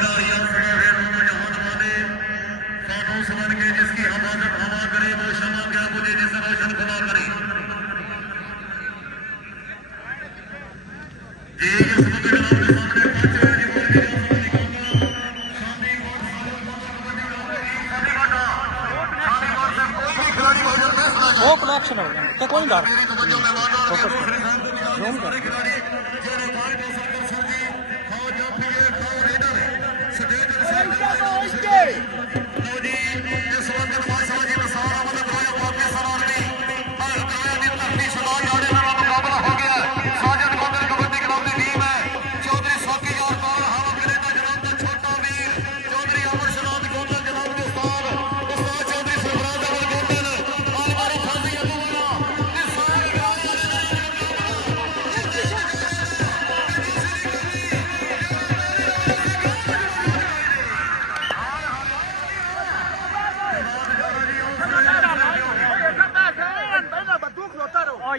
खिलाड़ियों नौजवान वाले खामोश बन के जिसकी हिफाजत हवा करे वो क्षमा क्या मुझे जिसे रोशन खुदा करे जी इस वक्त जनाब के सामने पहुंचे वो कनेक्शन हो गया तो कोई डर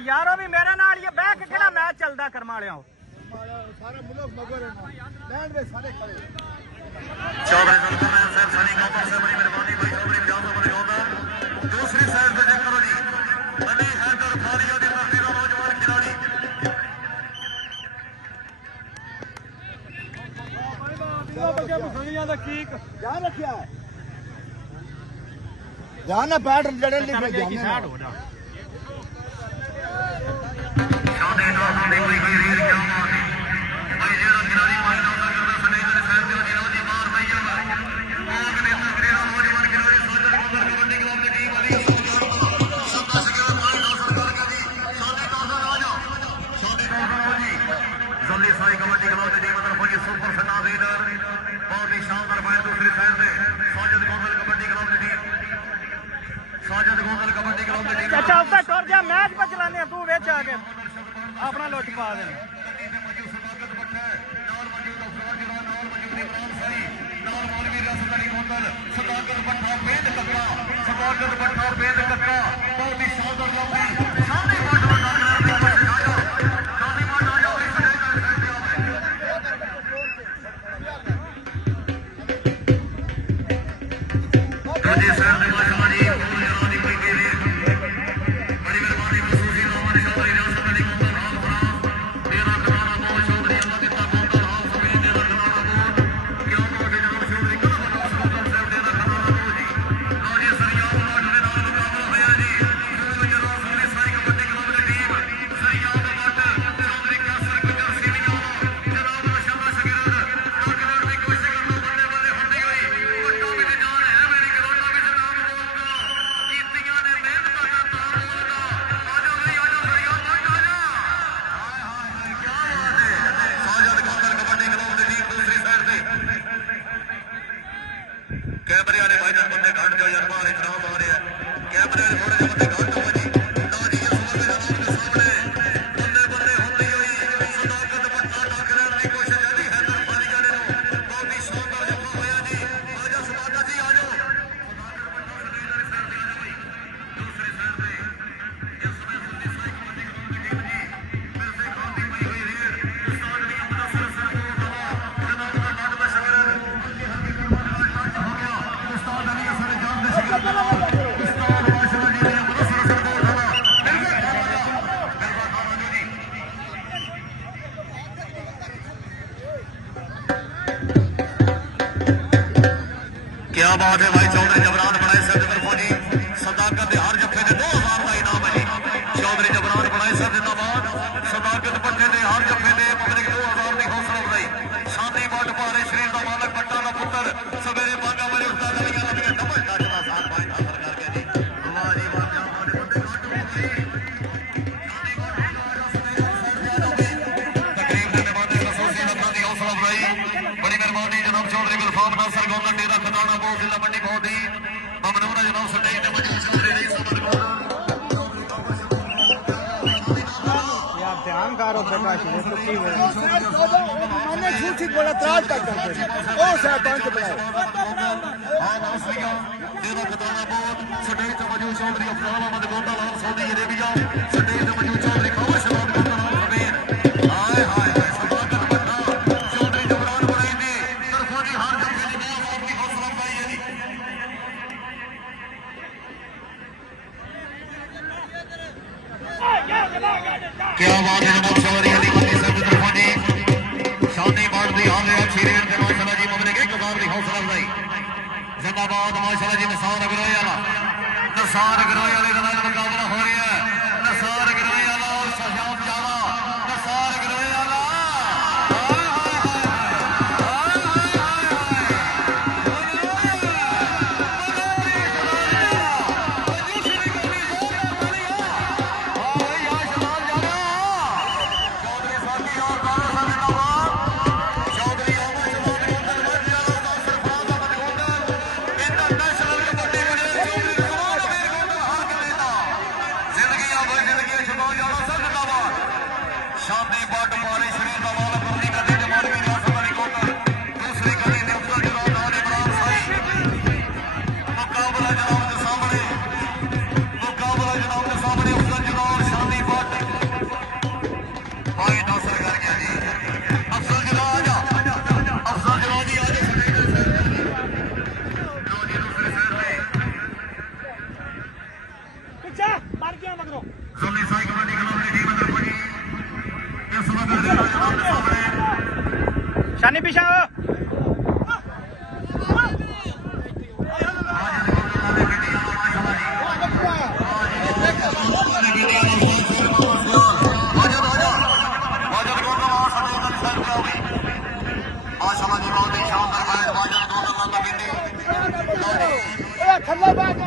यारो भी मेरे नाल ये बैठ के केड़ा मैच चलदा करमा लिया सारा मुल्क मगर लैंड में सारे खड़े चौधरी सर कर रहे हैं सर सनी गौतम से बड़ी मेहरबानी भाई चौधरी ब्याज बड़े होता दूसरी साइड पे चेक करो जी अली हैदर फारिया दी धरती दा नौजवान खिलाड़ी ध्यान रखिया ध्यान ना बैट जड़े लिखे ध्यान चाचा उत्तर टुर जा मैच पर चलाने तू विच आ के अपना लुट पा देना कैमरे वाले भाई जान बंदे घट जाओ यार बाहर इतना आ रहे हैं कैमरे वाले थोड़े बंदे घट जाओ जी लो जी इस वक्त जनाब के सामने बंदे होती हुई सदाकत पट्टा टकराने की कोशिश है जी हैदर फारिया ने बहुत ही शानदार जफा होया जी आ जाओ सदाकत जी आ जाओ दूसरी साइड पे इस समय सुनी साई कबड्डी की टीम जी फिर से खाती पई हुई रेड उस्ताद ने मुदस्सर सर को हवा जनाब का लाड में शगर क्या बात है भाई चौधरी जबरान बनाए सर फौजी सदाकत के हर जफे के 2000 का इनाम है जी चौधरी जबरान बनाए सर जिंदाबाद सदाकत पट्टे के हर जफे के पब्लिक 2000 की हौसला अफजाई शांति बट पारे शरीर का मालक पट्टा का पुत्र सवेरे बागा वाले उस्ताद अली का डबल टच का साथ भाई हासिल करके जी वाह जी वाह क्या बात है बंदे घाटू तकरीब करने वाले रसूसी नबना की हौसला अफजाई बड़ी मेहरबानी जनाब चौधरी गुलफाम नासर गौंदल डेरा खदाना बहुत जिला मंडी बहुत ही ममनून है जनाब सटे ने मौजूद चौधरी नहीं समझ यार ध्यान करो प्रकाश ये तो की है मैंने झूठी बोला त्रास तक करते ओ साहब पंच बनाओ हां नासरिया डेरा खदाना बहुत सटे ने मौजूद चौधरी अफजाल अहमद गौंदल हां सऊदी अरेबिया सटे ने मौजूद चौधरी खबर शबाब गौंदल हां हमें हाय हाय सदाकत पट्टा चौधरी जबरान बनाई दी तरफों जी हार क्या बात है जनाब चौधरी अली बंदी साहब की तरफों जी शादी बढ़ती हाल है अच्छी रेट में माशाल्लाह जी ममने के कबार की हौसला अफजाई जिंदाबाद माशाल्लाह जी निसार अग्रोही वाला का मुकाबला हो रहा है निसार अग्रोही वाला और शहजाद जाला निसार अग्रोही वाला शादी बट मारे शरीर का वाल अपनी गति के मार भी जा सकता नहीं कोतर दूसरी गति ने उसका जनाब आने इमरान साई मुकाबला जनाब के सामने उसका जनाब शादी बट भाई नासर कर गया जी अफजल जनाब आजा अफजल जनाब जी आजा दूसरे साइड में पीछे मार गया मगरो सुनी साई कबड्डी क्लब की टीम अंदर पड़ी इस वक्त जनाब के सामने शानी पीछे आओ खल्ला बात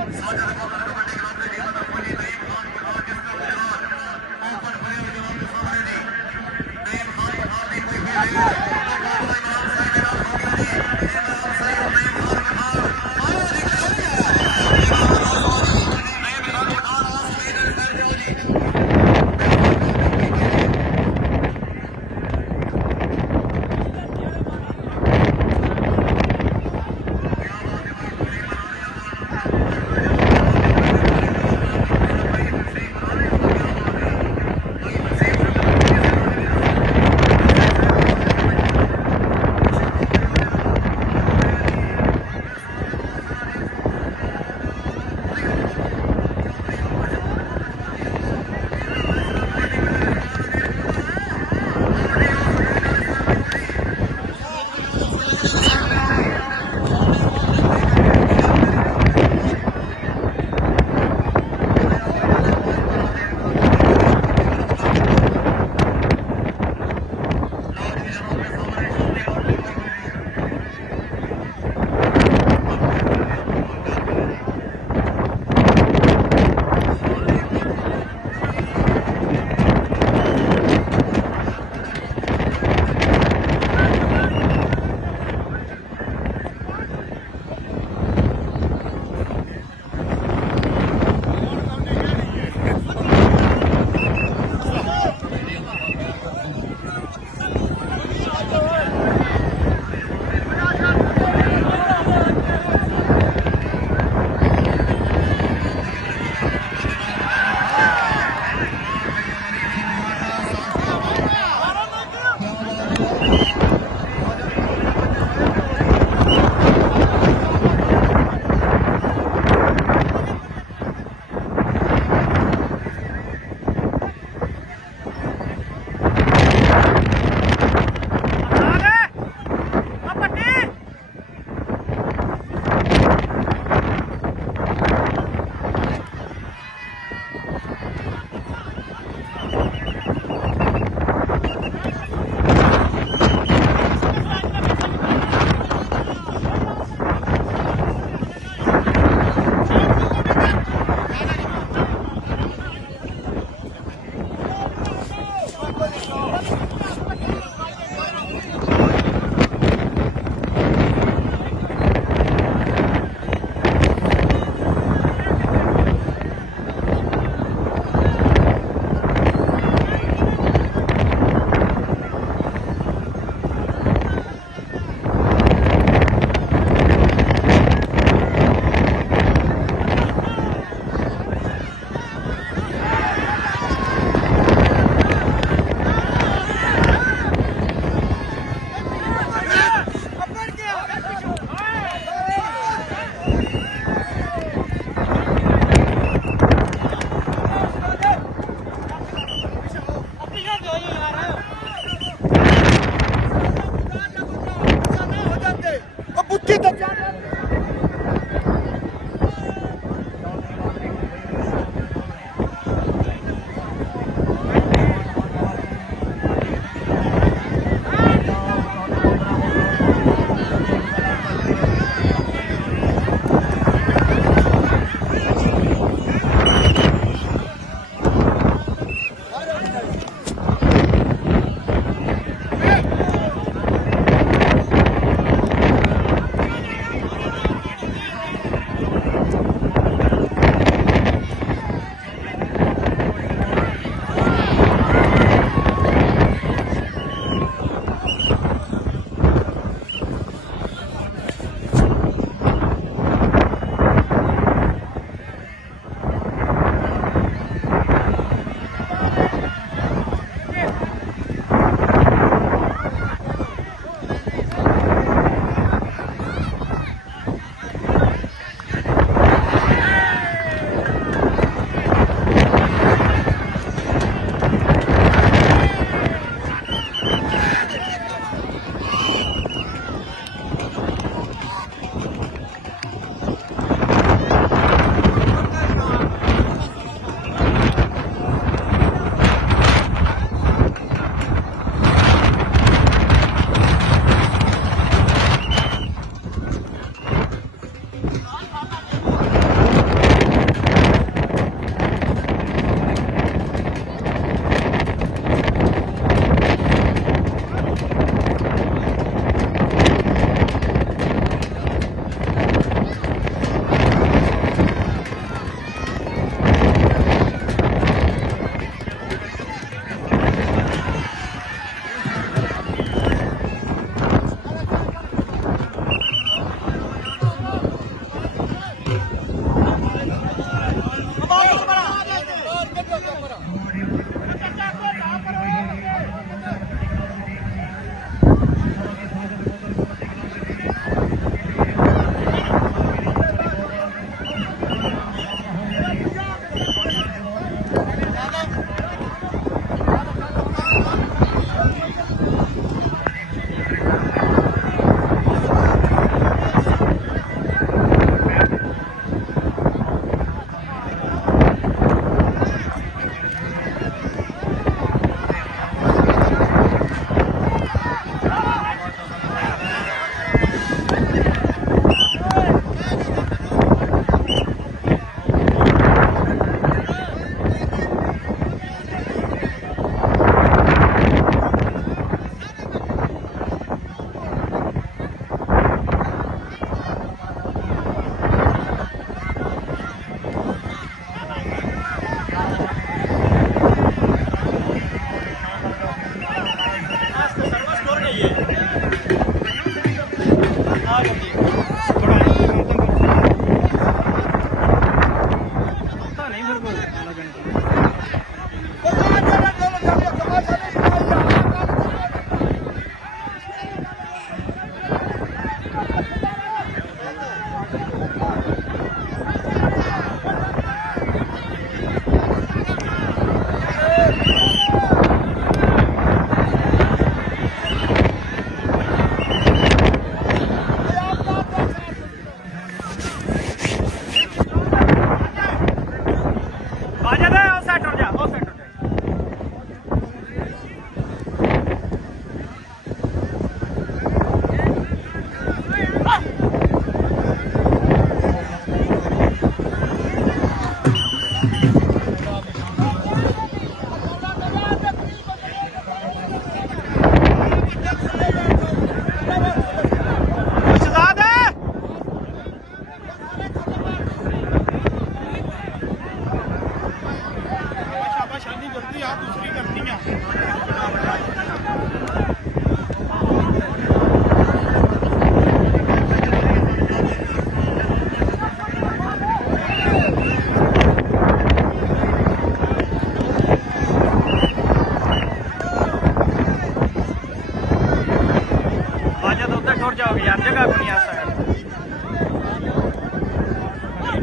ਸ਼ਨੀ ਆ ਸਾਈਡ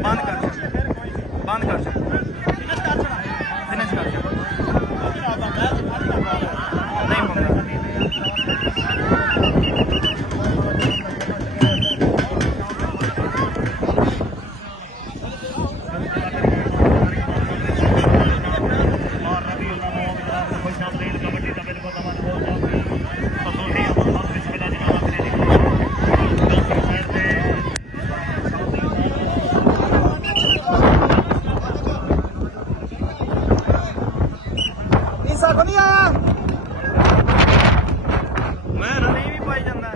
ਬੰਦ ਕਰ ਬੰਦ ਕਰ ਫਿਨਿਸ਼ ਕਰ ਨਹੀਂ ਮੰਗਦਾ ਈਸਾ ਕੋ ਨਹੀਂ ਆਇਆ ਮੈਂ ਰਨੀ ਵੀ ਪਾਈ ਜਾਂਦਾ